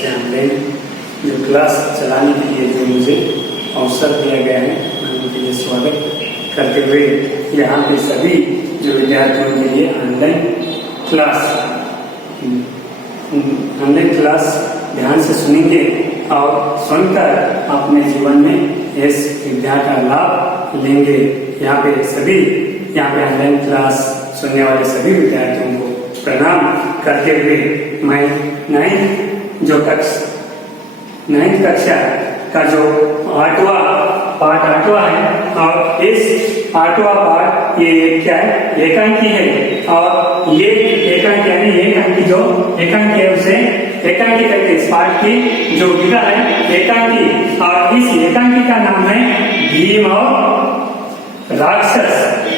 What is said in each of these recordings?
से ऑनलाइन जो क्लास चलाने के लिए जो मुझे अवसर दिया गया है, मैं उनके लिए स्वागत करते हुए यहाँ पे सभी जो विद्यार्थियों के लिए ऑनलाइन क्लास ध्यान से सुनेंगे और सुनकर अपने जीवन में इस विद्या का लाभ लेंगे। यहाँ पे ऑनलाइन क्लास सुनने वाले सभी विद्यार्थियों को प्रणाम करते हुए मैं 9th कक्षा का जो 8वां पाठ है और इस 8वां पाठ ये क्या है, एकांकी है। और ये एकांकी यानी एकांकी है उसे एकांकी करके इस पाठ की जो विधा है एकांकी, और इस एकांकी का नाम है भीम और राक्षस।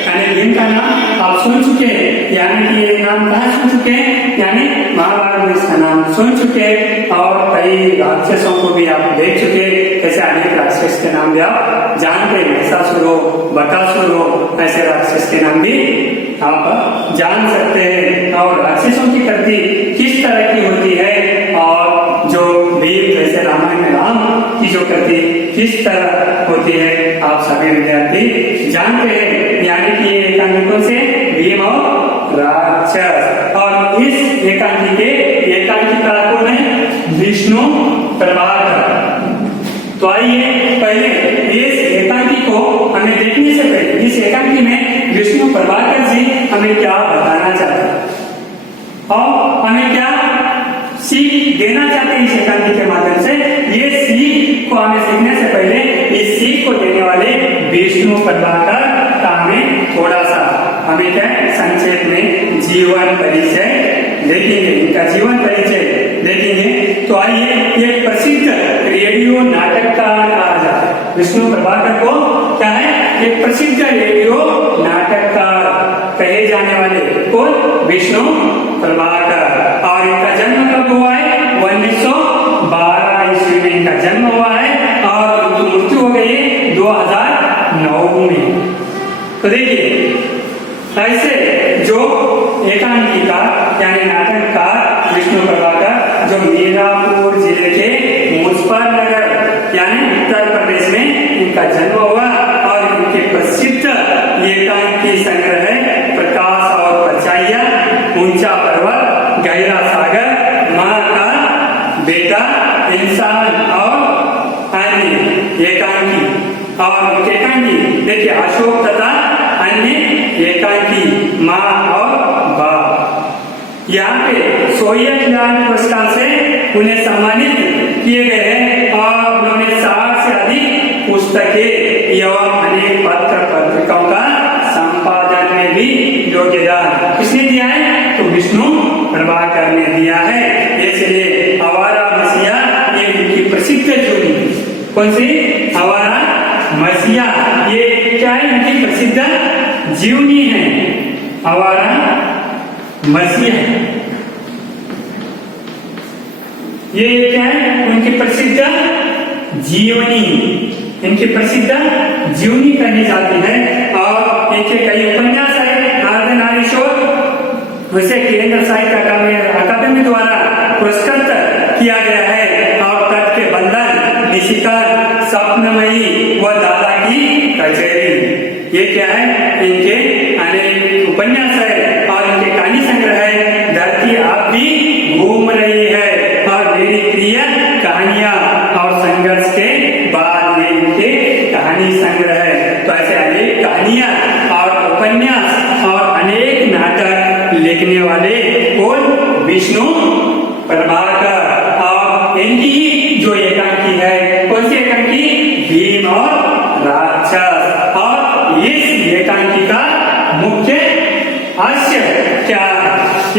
यानी भीम का नाम आप सुन चुके हैं, यानी कि ये नाम कहाँ सुन चुके हैं, यानी महाभारत में इसका नाम सुन चुके हैं। और कई राक्षसों को भी आप देख चुके हैं, ऐसे अनेक राक्षस के नाम भी आप जानते हैं, महिषासुर हो, बकासुर हो, ऐसे राक्षस के नाम भी आप जान सकते हैं। और राक्षसों की कृति किस तरह की होती है और जो भीम जैसे रामायण में राम की जो कृति किस तरह होती है आप सभी विद्यार्थी जानते हैं। यानी कि ये एकांकी कौन से, भीम और राक्षस। और इस एकांकी का कौन है, विष्णु प्रभाकर। तो आइए पहले इस एकांकी को हमें देखने से पहले इस एकांकी में विष्णु प्रभाकर जी हमें क्या बताना चाहते हैं और हमें क्या सीख देना चाहते हैं इस एकांकी के माध्यम से। ये सीख को हमें सीखने से पहले इस सीख को देने वाले विष्णु प्रभाकर का हमें थोड़ा सा क्या संक्षेप में जीवन परिचय देखेंगे, इनका जीवन परिचय देखेंगे। तो आइए, एक प्रसिद्ध रेडियो नाटककार कहा जाता है विष्णु प्रभाकर को, क्या है, एक प्रसिद्ध रेडियो नाटककार कहे जाने वाले कौन, विष्णु प्रभाकर। और इनका जन्म कब हुआ है, 1912 ईस्वी में इनका जन्म हुआ है और इनकी मृत्यु हो गई 2009 में। तो देखिए, ऐसे जो एकांकिकार यानी नाटककार विष्णु प्रभाकर जो मीरापुर जिले के मुजफ्फरनगर यानी उत्तर प्रदेश में इनका जन्म हुआ और इनके प्रसिद्ध एकांकी संग्रह है प्रकाश और परछाइयां, ऊंचा पर्वत, गहरा सागर, माँ का बेटा, इंसान और अन्य एकांकी। और एकांकी देखिए, अशोक तथा अन्य एकांकी, माँ और बाप। यहाँ पे सोवियत ज्ञान पुरस्कार से उन्हें सम्मानित किए गए हैं और उन्होंने 60 से अधिक पुस्तकें एवं अनेक पत्र पत्रिकाओं का संपादन में भी योगदान किसने दिया है, तो विष्णु प्रभाकर ने दिया है। इसलिए आवारा मसीहा ये उनकी प्रसिद्ध जीवनी, कौन सी, आवारा मसीहा, ये क्या है, उनकी प्रसिद्ध जीवनी है आवारा मसीहा। ये क्या है, उनकी प्रसिद्ध जीवनी, इनकी प्रसिद्ध जीवनी कहनी जाती है। और इनके कई उपन्यास है, नारीशोध, उसे केंद्र साहित्य अकादमी द्वारा पुरस्कृत किया गया है। और तट के बंधन, निशिकार, स्वप्नमयी व दादा की कचेरी, ये क्या है, इनके अनेक उपन्यास है। और इनके कहानी संग्रह है धरती आप भी घूम रही है और मेरी प्रिय कहानियां और संघर्ष के बाद, ये इनके कहानी संग्रह है। तो ऐसे अनेक कहानियां और उपन्यास और अनेक नाटक लिखने वाले कौन, विष्णु प्रभाकर। और इनकी जो एकांकी है, कौन सी एकांकी, भीम और राक्षस। और इस एकांकी का मुख्य हास्य क्या है,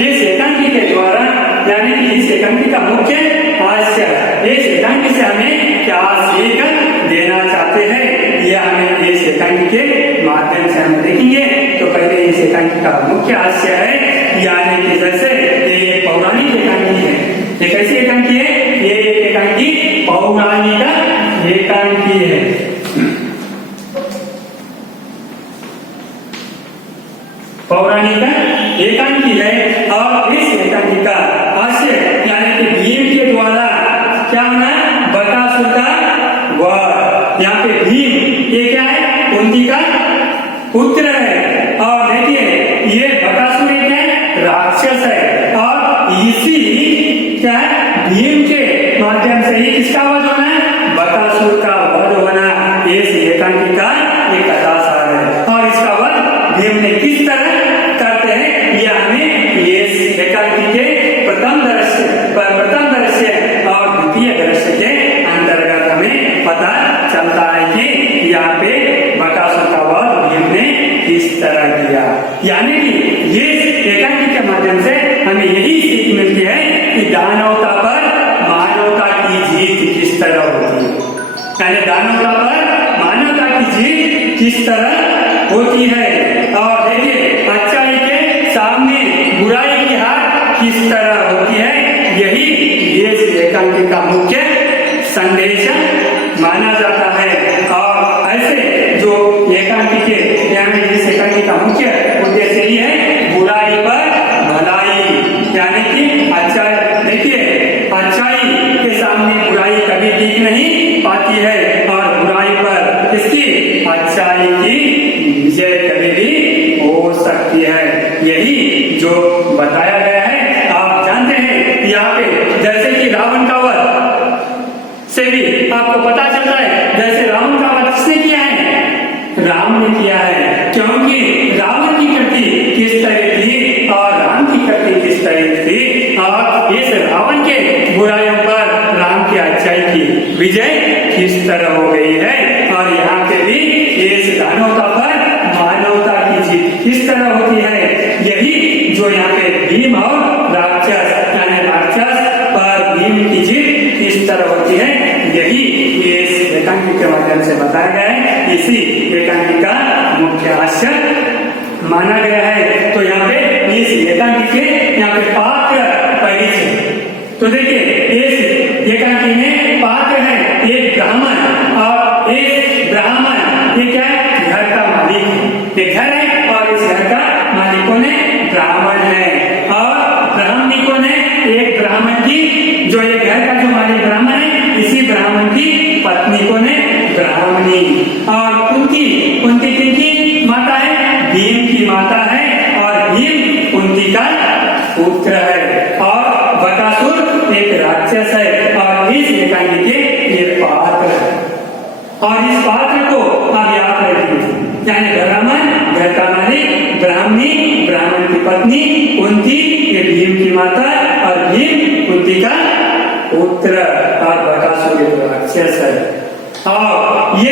इस एकांकी के द्वारा यानी कि इस एकांकी का मुख्य हास्य, इस एकांकी से हमें क्या सीख देना चाहते हैं, ये हमें इस एकांकी के माध्यम से हम देखेंगे। तो पहले इस एकांकी का मुख्य हास्य है, यानी कि जैसे ये पौराणिक एकांकी है, ये कैसी एकांकी है, ये एकांकी पौराणिक एकांकी है। पौराणिक एकांकी है। और इस एकांकी का हास्य यानी कि भीम के द्वारा राक्षस है और इसी क्या भीम के माध्यम से ही किसका वध होना है, बकासुर का वध होना, ये एकांकी का एक कथा सार है। और इसका वध भीम ने किस तरह करते हैं यह हमें ये एकांकी के प्रथम दृश्य और द्वितीय दृश्य के अंतर्गत हमें पता चलता है कि यहाँ पे बकासुर का वध भीम ने किस तरह किया। यानी कि ये एकांकी के माध्यम से हमें यही सीख मिलती है कि दानवता पर मानवता की जीत किस तरह होती है, यानी दानवता पर मानवता की जीत किस तरह होती है। और देखिए अच्छाई के सामने बुराई की हार किस तरह होती है, यही ये एकांकी का मुख्य संदेश माना जाता है। और ऐसे जो एकांकी के यानी इस एकांकी का मुख्य उद्देश्य ही है बुराई पर भलाई, यानी कि अच्छाई, देखिए अच्छाई के सामने बुराई कभी टिक नहीं पाती है और बुराई पर इसकी अच्छाई की विजय कभी भी हो सकती है, यही जो बताया गया है। आप जानते हैं यहाँ पे जैसे कि रावण का वध से भी आपको पता चलता है, जैसे रावण का वध किसने किया है, राम ने किया है, क्योंकि रावण की कृति किस तरह थी और राम की कृति किस तरह थी, और इस रावण के बुराइयों पर राम की अच्छाई की विजय किस तरह हो गई है। और यहाँ पे भी इस दानवता पर मानवता की जीत किस तरह होती है, यही जो यहाँ पे भीम और राक्षस यानी राक्षस पर भीम की जीत किस तरह होती है, यही इस एकांकी के माध्यम से बताया गया है, इसी एकांकी का मुख्य आशय माना गया है। तो यहाँ पे इस एकांकी के यहाँ पे पात्र परिचय, तो देखिए इस एकांकी में पात्र है एक ब्राह्मण, और एक ब्राह्मण ये क्या है, घर का मालिक है, ये घर है और इस घर का मालिक कौन है, ब्राह्मण है। और ब्राह्मणी कौन है, एक ब्राह्मण की जो ये घर का जो मालिक ब्राह्मण है, इसी ब्राह्मण की पत्नी कौन है, ब्राह्मणी। और उनकी किनकी माता है, भीम की माता है, और भीम उनकी का पुत्र है। और बकासुर एक राक्षस है और इस एकांकी के ये पात्र है। और इस पात्र को आप याद रखिए, यानी ब्राह्मण घर का मालिक, ब्राह्मणी ब्राह्मण की पत्नी, उनकी ये भीम की माता और भीम उनकी का पुत्र, और बकासुर एक राक्षस है। और ये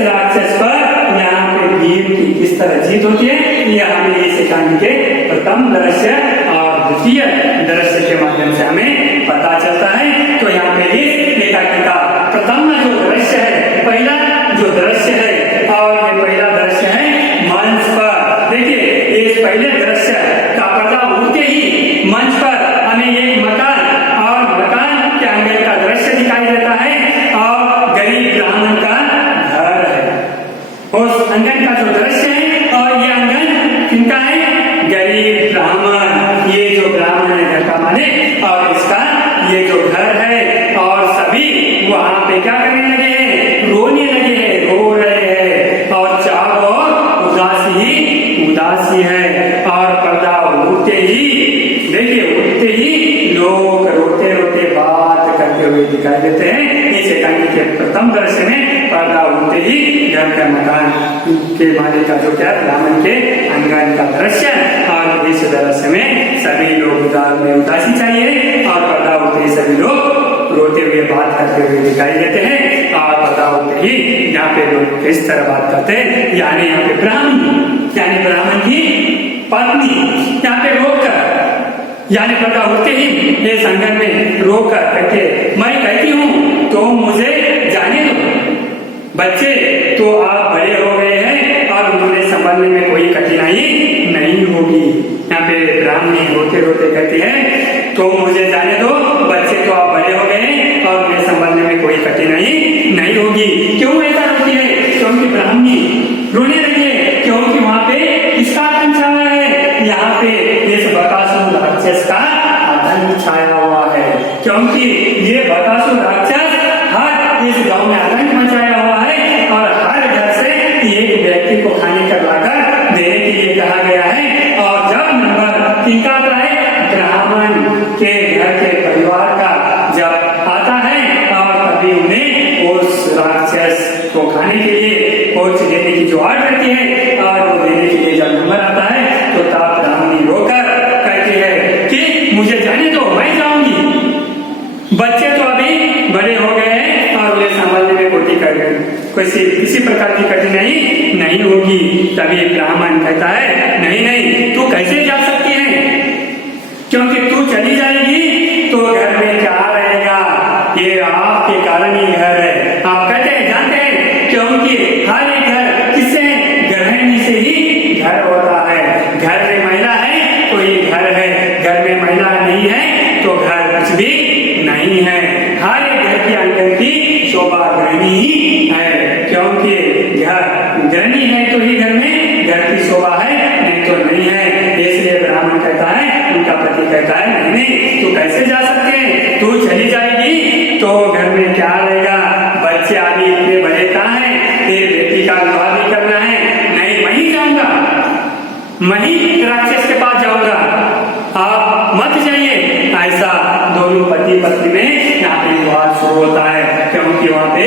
राक्षस पर यहाँ पे भीम की किस तरह जीत होती है, यह हमें इस एकांकी के प्रथम दृश्य और द्वितीय दृश्य के माध्यम से हमें पता चलता है। तो यहाँ पे इस एकांकी का प्रथम जो दृश्य है, पहला जो दृश्य है, और ये पहला दृश्य है मंच पर। देखिए इस पहले दृश्य का पर्दा उठते ही मंच पर हमें एक मकान और मकान के आंगन का दृश्य दिखाई देता है, और गरीब ब्राह्मण का घर है। उस आंगन का जो दृश्य है, और ये आंगन किनका है, गरीब ब्राह्मण, ये जो ब्राह्मण है घर का मालिक, और इसका ये जो घर है, और सभी वहां पे क्या करने लगे हैं, रोने लगे हैं, रो रहे हैं, और चारों ओर उदासी है। और पर्दा उठते ही, देखिए उठते ही लोग रोते रोते बात करते हुए दिखाई देते हैं। इस एकांकी के प्रथम दृश्य में पर्दा उठते ही घर का मकान के मालिक का जो क्या ब्राह्मण के आंगन का दृश्य, और इस दृश्य में सभी लोग उदासी चाहिए, और पर्दा उठते ही सभी लोग रोते हुए बात करते हुए दिखाई देते हैं। और पर्दा उठते ही यहाँ पे लोग किस तरह बात करते हैं, यानी यहाँ पे ब्राह्मण की पत्नी यहाँ पे रोकर, यानी पर्दा उठते ही ये संगम में रोकर कहते, मैं कहती हूँ तो मुझे जाने दो, बच्चे तो आप बड़े हो गए हैं और उन्हें संभालने में कोई कठिनाई नहीं होगी। यहाँ पे ब्राह्मणी रोते रोते कहती है, तो मुझे जाने दो, बच्चे तो आप बड़े हो गए हैं और उन्हें संभालने में कोई कठिनाई नहीं होगी। क्यों ऐसा रोती है, क्योंकि ब्राह्मणी रोने लगी है, क्योंकि वहाँ पे किसका आतंक छाया है, यहाँ पे इस बकासुर राक्षस का आतंक छाया हुआ है, क्योंकि ये बकासुर राक्षस हर इस गांव में आतंक मचाया हुआ है, और हर घर से एक व्यक्ति को खाने का लाकर देने के लिए कहा गया है। और जब नंबर 3 का आता है के घर के परिवार का जब आता है और तभी उन्हें उस राक्षस को खाने के लिए पहुंच देने की जो आड़ रहती है और वो देने के लिए जब नंबर आता है तो तब ब्राह्मणी रोकर कहती है कि मुझे जाने दो, मैं जाऊंगी। बच्चे तो अभी बड़े हो गए हैं और उन्हें संभालने में किसी प्रकार की कठिनाई नहीं होगी। तभी ब्राह्मण कहता है नहीं नहीं, तू कैसे जा सकती है, क्योंकि तू चली जाएगी तो घर में क्या रहेगा, ये आपके कारण ही घर है। आप कहते हैं जानते हैं, क्योंकि हर एक घर किससे, गृहिणी से ही घर होता है। घर में महिला है तो ये घर है, घर में महिला नहीं है तो घर कुछ भी नहीं है। हर एक घर की आंगन की शोभा गृहिणी ही है, क्योंकि घर गृहिणी है तो ही घर में घर की शोभा है, नहीं तो नहीं है। इसलिए ब्राह्मण कहता है, उनका पति कहता है नहीं नहीं, तू कैसे जा सकते हैं, तू चली जाएगी तो घर में क्या रहेगा, बच्चे आदि इतने बड़े कहाँ हैं, तेरे बेटी का विवाह भी करना है। नहीं, मैं ही जाऊंगा, मैं ही राक्षस के पास जाऊंगा, आप मत जाइए। ऐसा दोनों पति पत्नी में यहाँ पे विवाद शुरू होता है, क्योंकि वहाँ पे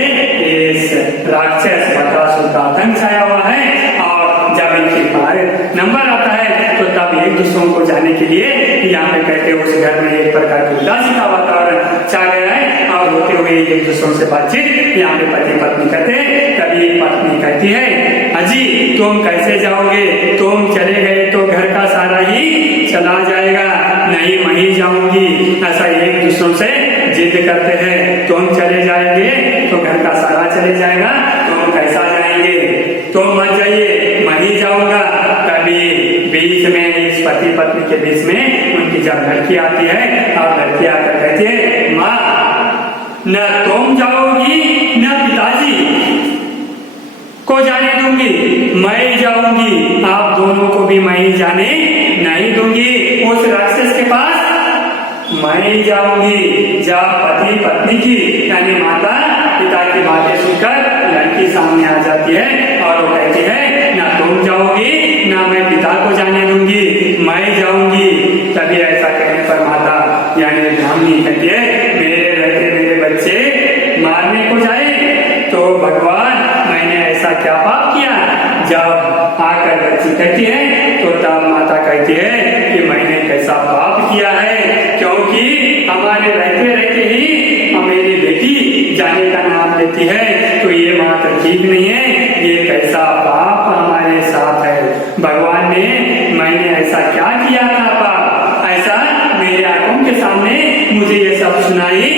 इस राक्षस बकासुर का आतंक छाया हुआ है। और जब इनके पास नंबर आता है तो तब एक दूसरों को जाने के लिए यहाँ पे कहते हैं उस घर में एक प्रकार की उदासी का वातावरण छा गया है और होते हुए एक दूसरों से बातचीत यहाँ पे पति पत्नी कहते हैं। तभी पत्नी कहती है, अजी तुम कैसे जाओगे, तुम चले गए तो घर का सारा ही चला जाएगा, नहीं मैं ही जाऊंगी। ऐसा एक दूसरों से जिद करते हैं, तुम चले जाएंगे तो घर का सारा चले जाएगा, तुम कैसा जाएंगे, तुम मत जाइए, मैं ही जाऊंगा। कभी बीच में इस पति पत्नी के बीच में उनकी जब लड़की आती है और लड़की आकर कहती है, माँ न तुम जाओगी न पिताजी को जाने दूंगी, मैं ही जाऊंगी, आप दोनों को भी मैं ही जाने नहीं दूंगी उस राक्षस के पास, मैं ही जाऊंगी। जब पति पत्नी की यानी माता पिता की बातें सुनकर लड़की सामने आ जाती है और वो कहती है, ना तुम जाओगी ना मैं पिता को जाने दूंगी, मैं जाऊंगी। तभी ऐसा कहने पर माता यानी ब्राह्मणी कहती है, मेरे रहते मेरे बच्चे मारने को जाए तो भगवान मैंने ऐसा क्या पाप किया। जब आकर बच्ची कहती है तो तब माता कहती है कि मैंने कैसा पाप किया है, क्योंकि हमारे रहते रहते ही मेरी बेटी जाने का नाम लेती है, तो ये बात ठीक नहीं है, ये कैसा पाप हमारे साथ है। भगवान ने मैंने ऐसा क्या किया था पाप, ऐसा मेरे आंखों के सामने मुझे ये सब सुनाई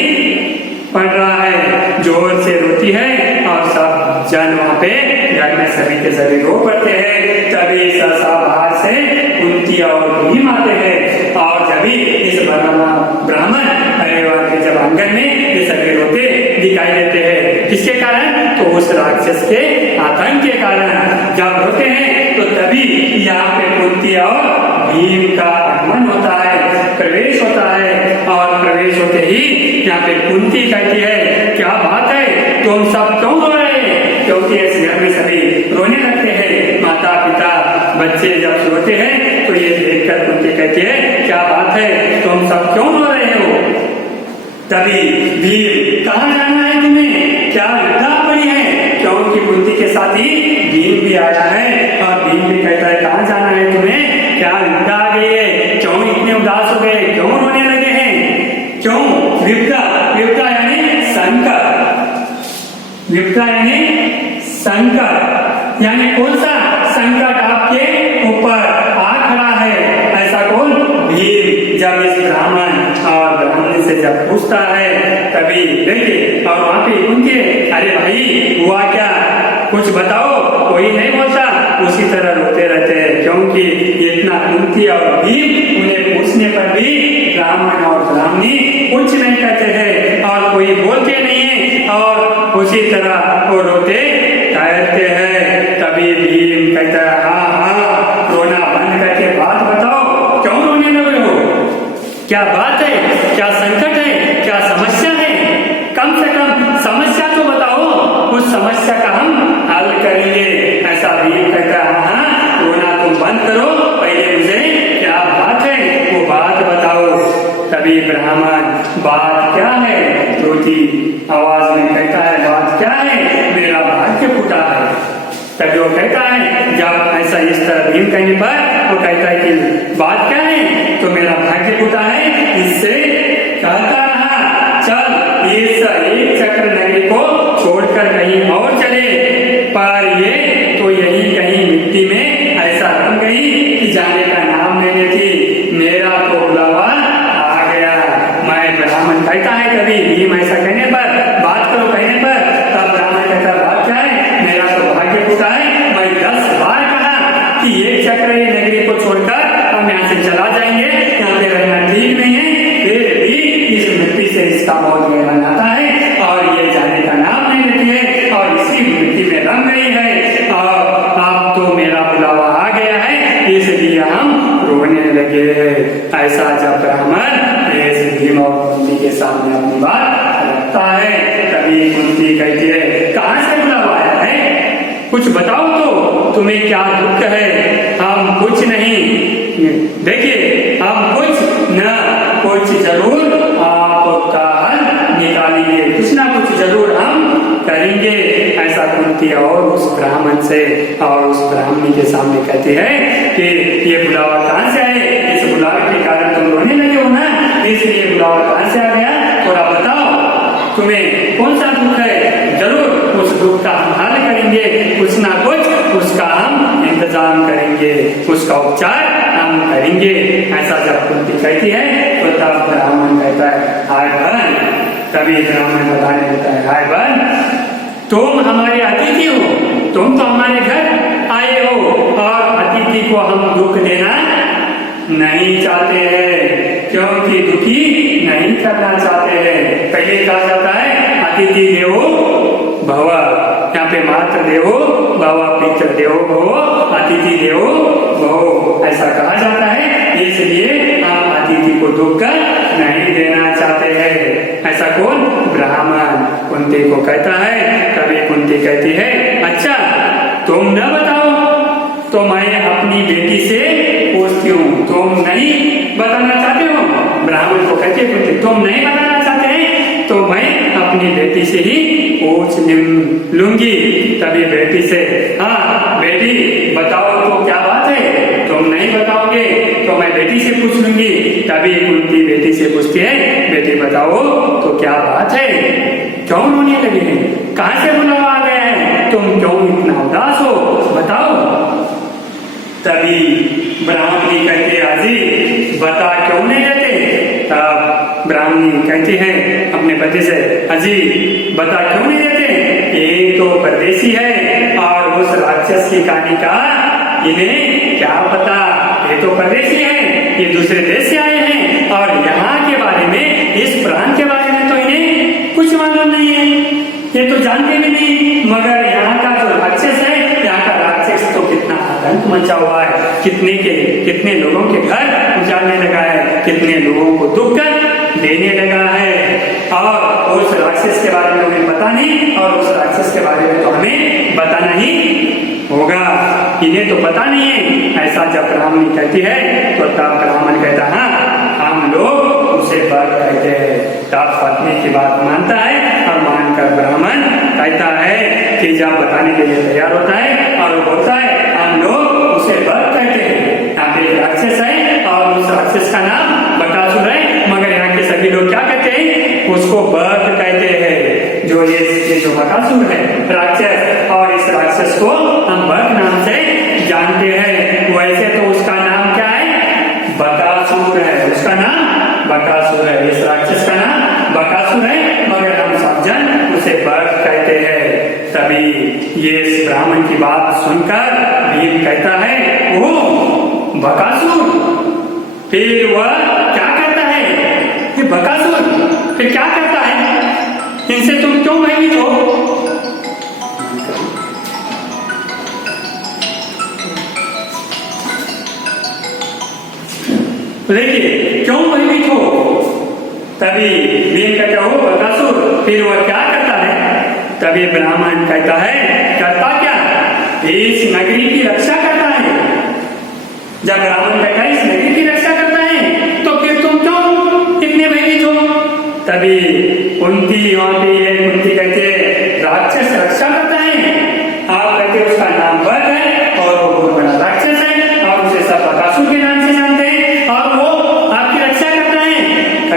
पड़ रहा है। जोर से रोती है और सब जन वहाँ पे घर में सभी के सभी रो पड़ते हैं। तभी सहसा बाहर से कुंती और भीम आते हैं और जब इस ब्राह्मण परिवार के जब आंगन में ये सभी रोते दिखाई देते हैं, किसके कारण, तो उस राक्षस के आतंक के कारण जब रोते हैं तो तभी यहाँ पे कुंती और भीम का आगमन होता है, प्रवेश होता है। और प्रवेश होते ही यहाँ पे कुंती कहती है, क्या बात है, तुम सब क्यों रो रहे हैं, क्योंकि इस घर में सभी रोने लगते हैं, माता पिता बच्चे जब रोते हैं तो ये देखकर कुंती कहती है, क्या बात है, तुम सब क्यों रो रहे हो। तभी भीम, कहाँ जाना है तुम्हें, क्या विपदा पड़ी है, क्योंकि कुंती के साथ ही भीम भी आया है और भीम भी कहता है, कहाँ जाना है तुम्हें, क्या विपदा आ गई है, क्यों इतने उदास हो गए, क्यों रोने लगे हैं, क्यों। विपदा, विपदा यानी संकट, विपदा यानी संकट, यानी कौन सा संकट आपके ऊपर आ खड़ा है, ऐसा कौन, भीम। जब इस ब्राह्मण और ब्राह्मणी से जब पूछता है तभी देखिए, और वहां पे उनके, अरे भाई हुआ क्या, कुछ बताओ, कोई नहीं बोलता, उसी तरह रोते रहते हैं, क्योंकि इतना कुंती और भीम उन्हें पूछने पर भी ब्राह्मण और ब्राह्मणी कुछ नहीं कहते हैं और कोई बोलते नहीं है और उसी तरह वो रोते कहते हैं। तभी भीम कहता है, हाँ हाँ, रोना बंद करके बात बताओ, क्यों रोने लगे हो, क्या बात है, क्या संकट है, क्या समस्या है, कम से कम समस्या तो बताओ, उस समस्या का हम हल करेंगे। ऐसा भीम कहता है, हाँ रोना तुम बंद करो, पहले मुझे क्या बात है वो बात बताओ। तभी ब्राह्मण बात क्या है, छोटी आवाज में कहता है बात क्या है, मेरा भाग्य फूटा है। तभी वो कहता है, जब ऐसा इस तरह भीम कहने पर वो कहता है कि बात क्या है, तो मेरा भाग्य फूटा है। इससे कहता रहा, चल इस एक चक्र नगरी को छोड़कर कहीं और चले, पर ये तो यही कहीं मिट्टी में ऐसा रम गई कि जाने का नाम नहीं लेती। मेरा तो बुलावा आ गया। मैं ब्राह्मण कहता है कभी भीम ऐसा कहने पर, बात करो कहने पर, तब ब्राह्मण कहता बात क्या है, मेरा तो भाग्य फूटा है। मैं 10 बार कहा कि एक चक्र ये नगरी को छोड़कर हम यहाँ से चला जाएंगे, यहाँ पे रहना ठीक नहीं है, फिर भी इस मिट्टी से इसका बहुत गहरा नाता है और ये जाने का नाम नहीं लेती है और इसी मिट्टी में रम गई है। और अब तो मेरा बुलावा आ गया है, इसलिए हम रोने लगे। ऐसा जब ब्राह्मण इस भीम और कुंती के सामने अपनी बात रखता है, तभी कुंती कहती है, कहाँ से बुलावा आया है, कुछ बताओ तो, तुम्हें क्या दुख है। हम कुछ नहीं, देखिए हम कुछ न कुछ जरूर आपका हल निकालेंगे, कुछ ना कुछ जरूर हम करेंगे। ऐसा कुंती और उस ब्राह्मण से और उस ब्राह्मणी के सामने कहती है कि ये बुलावा कहाँ से आए, इस बुलावे के कारण तुम रोने लगे हो ना, इसलिए बुलावा कहाँ से आ गया, थोड़ा बताओ, तुम्हें कौन सा दुख है, जरूर उस दुख का हम हल करेंगे, कुछ ना कुछ उसका हम इंतजाम करेंगे, उसका उपचार हम करेंगे। ऐसा जब कुंती कहती है तो तब ब्राह्मण कहता है, हाय बहन। तभी ब्राह्मण बताने लगता है, हाय बहन, तुम हमारे अतिथि हो, तुम तो हमारे घर आए हो और अतिथि को हम दुख देना नहीं चाहते हैं, क्योंकि दुखी नहीं करना चाहते हैं। पहले कहा जाता है अतिथि देवो भव, यहाँ पे मातृ देवो भव, पितृ देवो भव, अतिथि देवो भव, ऐसा कहा जाता है। इसलिए हम अतिथि को दुख नहीं देना चाहते हैं। ऐसा कौन, ब्राह्मण कुंती को कहता है। तभी कुंती कहती है, अच्छा तुम न बताओ तो मैं अपनी बेटी से पूछती हूँ, तुम नहीं बताना चाहते हो, ब्राह्मण को कहती है कुंती, तुम नहीं बताना चाहते हैं तो मैं अपनी बेटी से ही पूछ लूंगी। तभी बेटी से, हाँ बेटी बताओ तो क्या बात है, तुम नहीं बताओगे तो मैं बेटी से पूछ लूंगी। तभी कुंती बेटी से पूछती है, बेटी बताओ तो क्या बात है, क्यों रोने लगे हैं, कहाँ से बुलावा आ गया है, तुम क्यों इतना उदास हो, बताओ। तभी ब्राह्मणी कहती है, अजी बता क्यों नहीं देते। तब ब्राह्मणी कहती है अपने पति से, अजी बता क्यों नहीं देते, ये तो परदेसी है और उस राक्षस की कहानी का इन्हें क्या पता, ये तो परदेसी है, ये दूसरे देश से आए हैं और यहाँ के बारे में, इस प्रांत के बारे में तो इन्हें कुछ मालूम नहीं है, ये तो जानते भी नहीं। मगर यहाँ का जो राक्षस है, यहाँ का राक्षस तो कितना आतंक मचा हुआ है, कितने लोगों के घर उजाड़ने लगा है, कितने लोगों को दुख देने लगा है और उस राक्षस के बारे में हमें पता नहीं और उस राक्षस के बारे में तो हमें बताना ही होगा, इन्हें तो पता नहीं है। ऐसा जब ब्राह्मणी कहती है तो तब ब्राह्मण कहता, हाँ हम लोग उसे बर कहते हैं। तब पत्नी की बात मानता है और मानकर ब्राह्मण कहता है कि जब बताने के लिए तैयार होता है और बोलता है, हम लोग उसे बर कहते हैं। यहाँ पे एक राक्षस है और उस राक्षस का नाम बकासुर है, मगर यहाँ के सभी लोग क्या कहते हैं, उसको बर्द कहते हैं। जो ये जो बकासुर है राक्षस, और इस राक्षस को हम बर्द नाम से जानते हैं। वैसे तो उसका नाम क्या है, बकासुर है, उसका नाम बकासुर है, इस राक्षस का नाम बकासुर है, मगर हम सब जन उसे बर्द कहते हैं। तभी ये इस ब्राह्मण की बात सुनकर भीम कहता है, ओह बकासुर, फिर वह क्या करता है, ये बकासुर फिर क्या करता है, इनसे तुम क्यों भयभीत हो। देखिए क्यों भयभीत हो। तभी भीम कहता हो बकासुर, फिर वह क्या करता है। तभी ब्राह्मण कहता है, करता क्या, इस नगरी की रक्षा करता है। जब ब्राह्मण कहता है इस नगरी की रक्षा करता है, तो फिर तुम क्यों इतने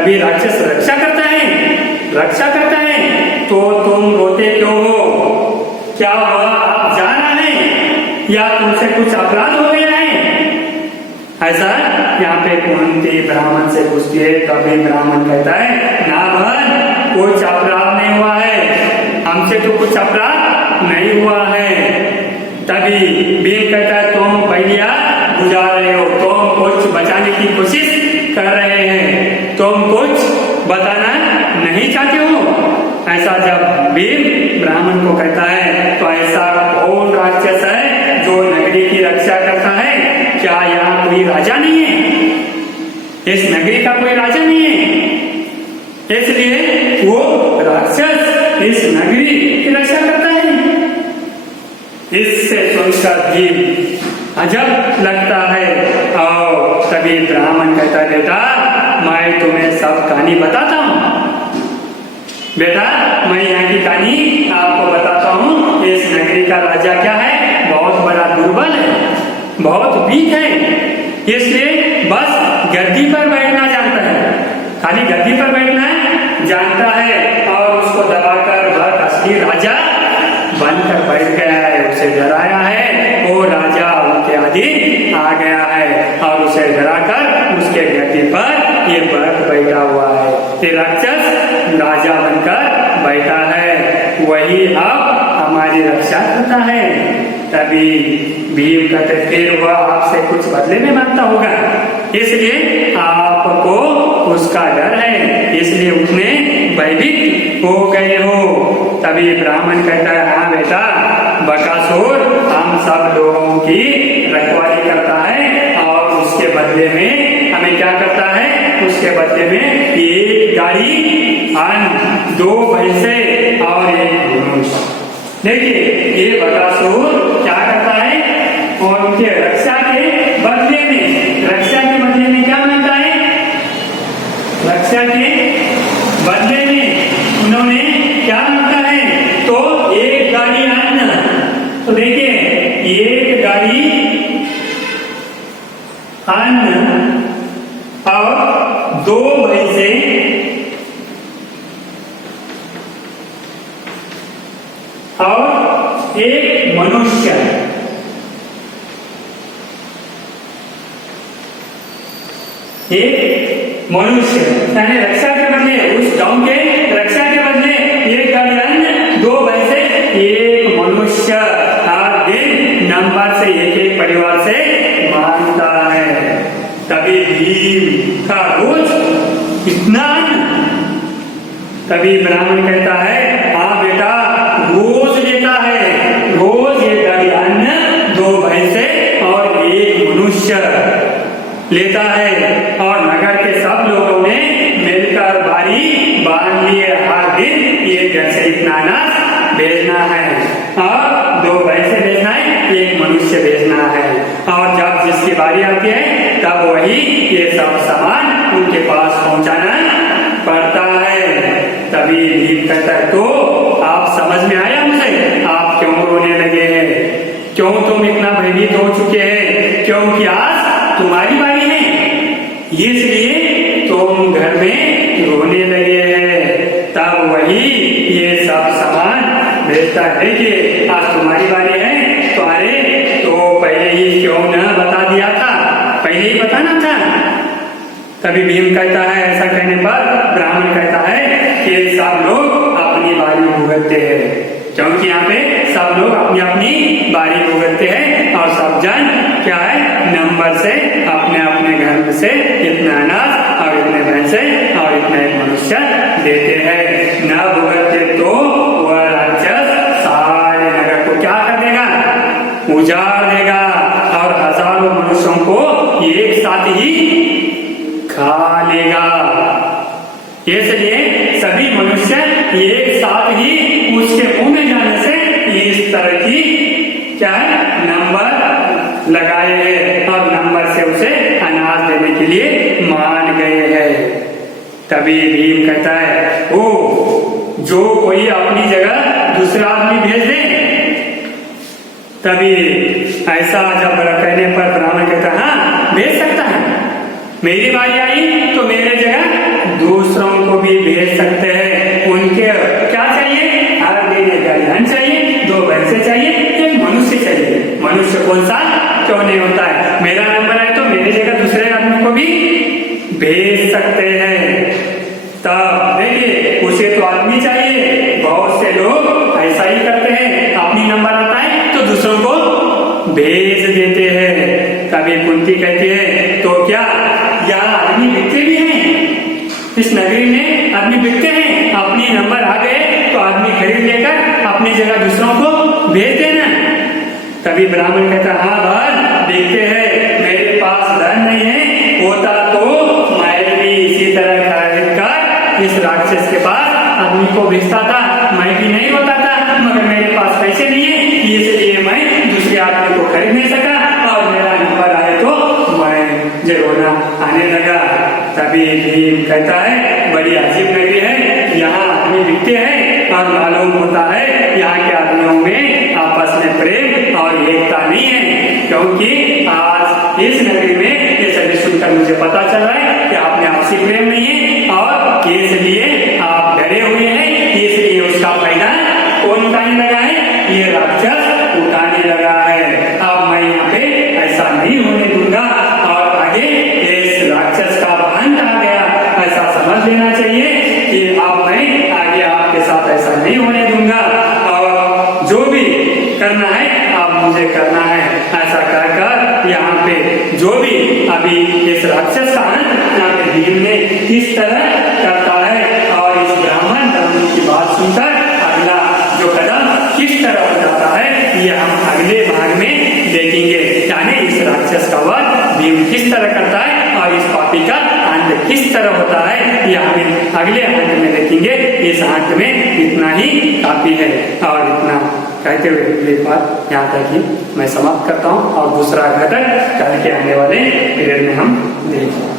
तभी राक्षस रक्षा करता है, रक्षा करता है। तो तुम रोते क्यों हो? क्या हुआ? आप जाना है या तुमसे कुछ अपराध हो गया है? ऐसा यहाँ पे कुंती ब्राह्मण से पूछती है। तभी ब्राह्मण कहता है ना बहन, कुछ अपराध नहीं हुआ है, हमसे तो कुछ अपराध नहीं हुआ है। तभी भीम कहता है तुम पहलिया बुझा रहे हो, तुम कुछ बचाने की कोशिश कर रहे हैं, तुम कुछ बताना नहीं चाहते हो। ऐसा जब भीम ब्राह्मण को कहता है तो ऐसा कौन राक्षस है जो नगरी की रक्षा करता है? क्या यहाँ कोई राजा नहीं है? इस नगरी का कोई राजा नहीं है, इसलिए वो राक्षस इस नगरी की रक्षा करता है। इससे सुनकर भीम अजब लगता है। और तभी ब्राह्मण कहता है बेटा मैं तुम्हें सब कहानी बताता हूँ, बेटा मैं यहाँ की कहानी आपको बताता हूँ। इस नगरी का राजा क्या है? बहुत बड़ा दुर्बल है, बहुत वीक है, इसलिए बस गद्दी पर बैठना जानता है, खाली गद्दी पर बैठना जानता है। और उसको दबाकर वह असली राजा बनकर बैठ गया है, उसे डराया है, वो राजा उनके अधीन आ गया है और उसे डराकर उसके गद्दी पर ये बैठा हुआ है। ये राक्षस राजा बनकर बैठा है, वही अब हमारी रक्षा करता है। तभी भीम कहते फिर वह आपसे कुछ बदले में मांगता होगा, इसलिए आपको उसका डर है, इसलिए उतने भयभीत हो गए हो। तभी ब्राह्मण कहता है हाँ बेटा, बकासुर हम सब लोगों की रखवाली करता है और उसके बदले में हमें क्या करता है? उसके बदले में एक गाड़ी अन्न, 2 भैंसे और 1 धनुष। देखिए ये बकासुर क्या करता है और उनके रक्षा के बदले में, रक्षा के बदले में क्या मांगता है? रक्षा के बदले में उन्होंने क्या मांगता है? तो 1 गाड़ी अन्न। तो देखिए 1 गाड़ी अन्न और 2 भैंसे और 1 मनुष्य। एक मनुष्य यानी रक्षा के बदले, उस गांव के रक्षा के बदले 1 गाड़ी अन्न, 2 भैंसे, 1 मनुष्य हर दिन नंबर से एक परिवार से मांगता है। तभी भीम का रोज इतना अन्न। तभी ब्राह्मण कहता है हाँ बेटा रोज लेता है, रोज 1 गाड़ी अन्न, 2 भैंसे और 1 मनुष्य लेता है। और नगर के सब लोगों ने मिलकर बारी बांध लिए, हर दिन ये घर से इतना अनाज भेजना है और 2 भैंसे भेजना है, 1 मनुष्य भेजना है। और जब जिसकी बारी आती है तब वही ये सब सामान उनके पास पहुंचाना पड़ता है। तभी भीम कहता है तो आप समझ में आया मुझे, आप क्यों रोने लगे हैं, क्यों तुम इतना भयभीत हो चुके हैं? क्योंकि आज तुम्हारी बारी है, इसलिए तुम घर में रोने लगे हैं। तब वही ये सब सामान भेजता है कि आज तुम्हारी बारी है, तो अरे तो पहले ही क्यों न बता दिया था, पहले ही बताना था। तभी भीम कहता है, ऐसा कहने पर ब्राह्मण कहता है कि सब लोग अपनी बारी भुगतते हैं, क्योंकि यहाँ पे सब लोग अपनी अपनी बारी भुगतते हैं और सब जन क्या है नंबर से अपने अपने घर से इतना अनाज और इतने भैंसे और इतना एक मनुष्य देते हैं। न भुगतते तो वह राक्षस सारे नगर को क्या कर देगा? उजाड़ देगा और हजारों मनुष्यों को एक साथ ही खा लेगा। इसलिए सभी मनुष्य एक साथ ही उसके मुंह में जाने से इस तरह की क्या है नंबर लगाए हैं और नंबर से उसे अनाज देने के लिए मान गए हैं। तभी भीम कहता है ओ जो कोई अपनी जगह दूसरा आदमी भेज दे। तभी ऐसा जब कहने पर ब्राह्मण कहता है हाँ भेज सकता है, मेरी बारी आई तो मेरे जगह दूसरों को भी भेज सकते हैं। उनके क्या चाहिए? हर दिन एक गार्जियन चाहिए, 2 भैंसे चाहिए, एक मनुष्य चाहिए। मनुष्य कौन सा क्यों नहीं होता है? मेरा नंबर है तो मेरी जगह दूसरे आदमी को भी भेज सकते हैं। तब देखिए उसे तो आदमी चाहिए, बहुत से लोग ऐसा ही करते हैं, अपनी नंबर आता है तो दूसरों को भेज देते हैं। कभी कुंती कहती है तो क्या यहाँ आदमी बिकते भी हैं? इस नगरी में आदमी बिकते हैं, अपनी नंबर आ गए तो आदमी खरीद लेकर अपनी जगह दूसरों को भेज देना। कभी ब्राह्मण कहता हाँ भाई बिकते हैं, मेरे पास धन नहीं है, होता तो मैं भी इसी तरह खरीद कर इस राक्षस के पास आदमी को भेजता था, मैं भी नहीं होता था, मगर मेरे पास पैसे नहीं है, इसलिए मैं दूसरे आदमी को खरीद नहीं सका और मेरा नंबर आए तो मैं रोना आने लगा। तभी भीम कहता है बड़ी अजीब नगरी है, यहाँ आदमी बिकते हैं और मालूम होता है यहाँ के आदमियों में आपस में प्रेम और एकता नहीं है, क्योंकि आज इस नगरी में ये सभी सुनकर मुझे पता चल रहा है कि आप में आपसी प्रेम नहीं है और इसलिए आप डरे हुए हैं, इसलिए उसका फायदा कौन उठाने लगा है? ये राक्षस उठाने लगा है। अब मैं यहाँ पे ऐसा नहीं होने दूंगा और आगे इस राक्षस का अंत आ गया, ऐसा समझ लेना चाहिए कि अब मैं आगे आपके साथ ऐसा नहीं होने दूंगा और जो भी करना है आप मुझे करना है। ऐसा कहकर यहाँ पे जो भी अभी इस राक्षस का अंत यहाँ पे भीम ने किस तरह करता है और इस ब्राह्मण धर्म की बात सुनकर अगला जो कदम किस तरह हो जाता है ये हम अगले भाग में देखेंगे। यानी इस राक्षस का वध भीम किस तरह करता है और इस पापी का अंत किस तरह होता है, यह हम अगले अंत में देखेंगे। इस अंत में इतना ही काफी है और इतना कहते हुए ये बात यहाँ तक ही मैं समाप्त करता हूँ और दूसरा घटक कल के आने वाले पीरियड में हम देखेंगे।